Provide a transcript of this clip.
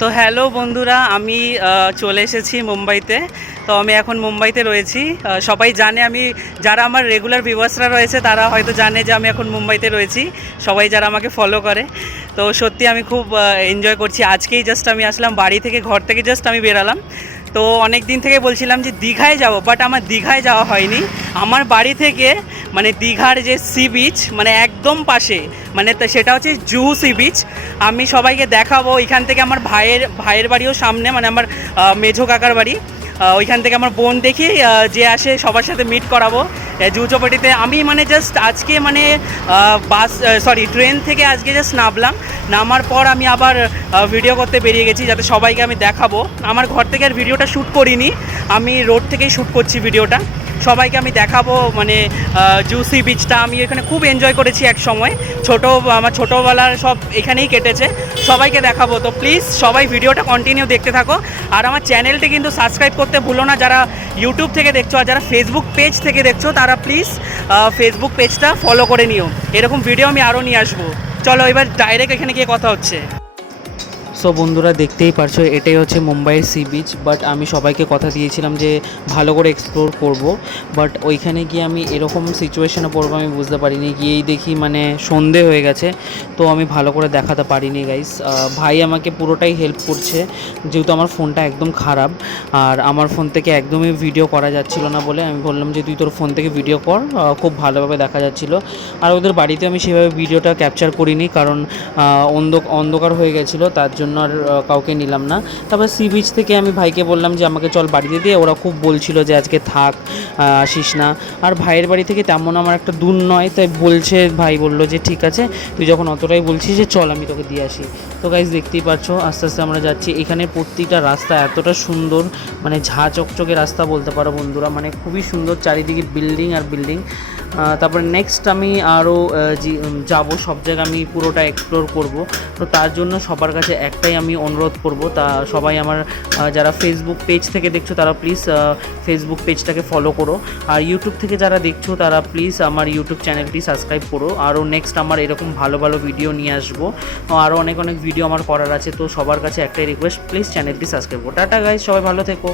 তো হ্যালো বন্ধুরা, আমি চলে এসেছি মুম্বাইতে। তো আমি এখন মুম্বাইতে রয়েছি। সবাই জানে, আমি যারা আমার রেগুলার ভিউয়ার্সরা রয়েছে তারা হয়তো জানে যে আমি এখন মুম্বাইতে রয়েছি, সবাই যারা আমাকে ফলো করে। তো সত্যি আমি খুব এনজয় করছি। আজকেই জাস্ট আমি আসলাম বাড়ি থেকে, ঘর থেকে জাস্ট আমি বেরালাম। তো অনেক দিন থেকে বলছিলাম যে দীঘায় যাব, বাট আমার দীঘায় যাওয়া হয়নি। আমার বাড়ি থেকে মানে দীঘার যে সি বিচ মানে একদম পাশে, মানে সেটা হচ্ছে জুহু সি বিচ। আমি সবাইকে দেখাবো। এখান থেকে আমার ভাইয়ের বাড়িও সামনে, মানে আমার মেঝো কাকার বাড়ি। ওইখান থেকে আমার বোন দেখি যে আসে সবার সাথে মিট করাবো জুহু চৌপাটিতে। আমি মানে জাস্ট আজকে মানে ট্রেন থেকে আজকে জাস্ট নামার পর আমি আবার ভিডিও করতে বেরিয়ে গেছি, যাতে সবাইকে আমি দেখাবো। আমার ঘর থেকে আর ভিডিওটা শ্যুট করিনি, আমি রোড থেকেই শ্যুট করছি ভিডিওটা। সবাইকে আমি দেখাবো মানে জুহু সি বিচটা। আমি এখানে খুব এনজয় করেছি এক সময়, আমার ছোটোবেলার সব এখানেই কেটেছে। সবাইকে দেখাবো। তো প্লিজ সবাই ভিডিওটা কন্টিনিউ দেখতে থাকো। আর আমার চ্যানেলটি কিন্তু সাবস্ক্রাইব করতে ভুলো না, যারা ইউটিউব থেকে দেখছো। আর যারা ফেসবুক পেজ থেকে দেখছো তারা প্লিজ ফেসবুক পেজটা ফলো করে নিও। এরকম ভিডিও আমি আরও নিয়ে আসবো। চলো এবার ডাইরেক্ট এখানে গিয়ে কথা হচ্ছে। সো বন্ধুরা, দেখতেই পারছো এটাই হচ্ছে মুম্বাইয়ের সি বিচ। বাট আমি সবাইকে কথা দিয়েছিলাম যে ভালো করে এক্সপ্লোর করব, বাট ওইখানে গিয়ে আমি এরকম সিচুয়েশনে পড়বো আমি বুঝতে পারিনি। গিয়েই দেখি মানে সন্ধে হয়ে গেছে, তো আমি ভালো করে দেখাতে পারিনি গাইস। ভাই আমাকে পুরোটাই হেল্প করছে, যেহেতু আমার ফোনটা একদম খারাপ আর আমার ফোন থেকে একদমই ভিডিও করা যাচ্ছিল না বলে আমি বললাম যে তুই তোর ফোন থেকে ভিডিও কর, খুব ভালোভাবে দেখা যাচ্ছিলো। আর ওদের বাড়িতে আমি সেভাবে ভিডিওটা ক্যাপচার করিনি, কারণ অন্ধকার হয়ে গেছিলো, তার জন্য আর কাউকে নিলাম না। তারপর সি বিচ থেকে আমি ভাইকে বললাম যে আমাকে চল বাড়িতে দিয়ে। ওরা খুব বলছিল যে আজকে থাক, আসিস না। আর ভাইয়ের বাড়ি থেকে তেমন আমার একটা দূর নয়, তাই বলছে, ভাই বললো যে ঠিক আছে তুই যখন অতটাই বলছিস যে চল আমি তোকে দিয়ে আসি। তো গাইস দেখতেই পাচ্ছ আস্তে আস্তে আমরা যাচ্ছি। এখানে প্রতিটা রাস্তা এতটা সুন্দর, মানে ঝাঁ চকচকে রাস্তা বলতে পারো বন্ধুরা, মানে খুবই সুন্দর, চারিদিকে বিল্ডিং আর বিল্ডিং। তারপরে নেক্সট আমি আরও যাব, সব জায়গায় আমি পুরোটা এক্সপ্লোর করব। তো তার জন্য সবার কাছে একটাই আমি অনুরোধ করব, তা সবাই আমার যারা ফেসবুক পেজ থেকে দেখছো তারা প্লিজ ফেসবুক পেজটাকে ফলো করো। আর ইউটিউব থেকে যারা দেখছো তারা প্লিজ আমার ইউটিউব চ্যানেলটি সাবস্ক্রাইব করো। আরও নেক্সট আমার এরকম ভালো ভালো ভিডিও নিয়ে আসবো, আরও অনেক অনেক ভিডিও আমার করার আছে। তো সবার কাছে একটাই রিকোয়েস্ট, প্লিজ চ্যানেলটি সাবস্ক্রাইব করো। টাটা গাইস, সবাই ভালো থেকো।